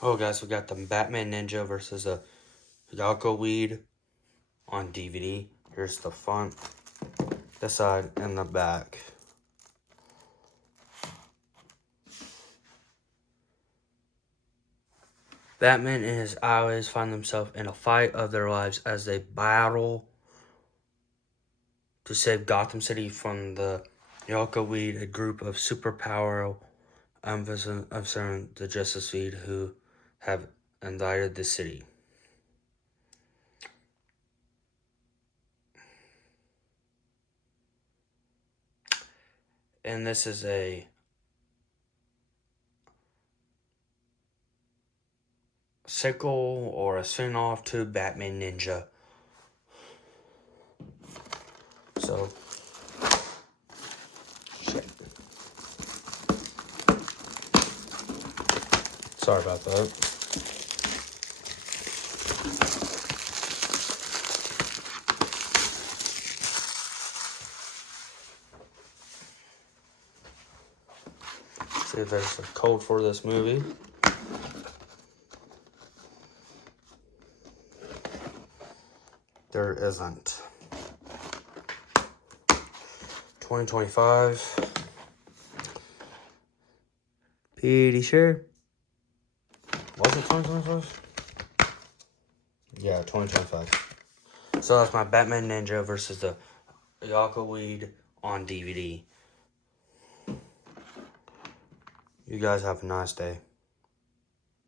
Oh, guys, we got the Batman Ninja versus a yakuza on DVD. Here's the front, this side, and the back. Batman and his allies find themselves in a fight of their lives as they battle to save Gotham City from the yakuza, a group of superpower of the Justice League who have invaded the city. And this is a sequel or a spin-off to Batman Ninja. So, shit. Sorry about that. See if there's a code for this movie. There isn't. 2025. Pretty sure. Was it 2025? Yeah, 2025. So that's my Batman Ninja versus the yakuza on DVD. You guys have a nice day.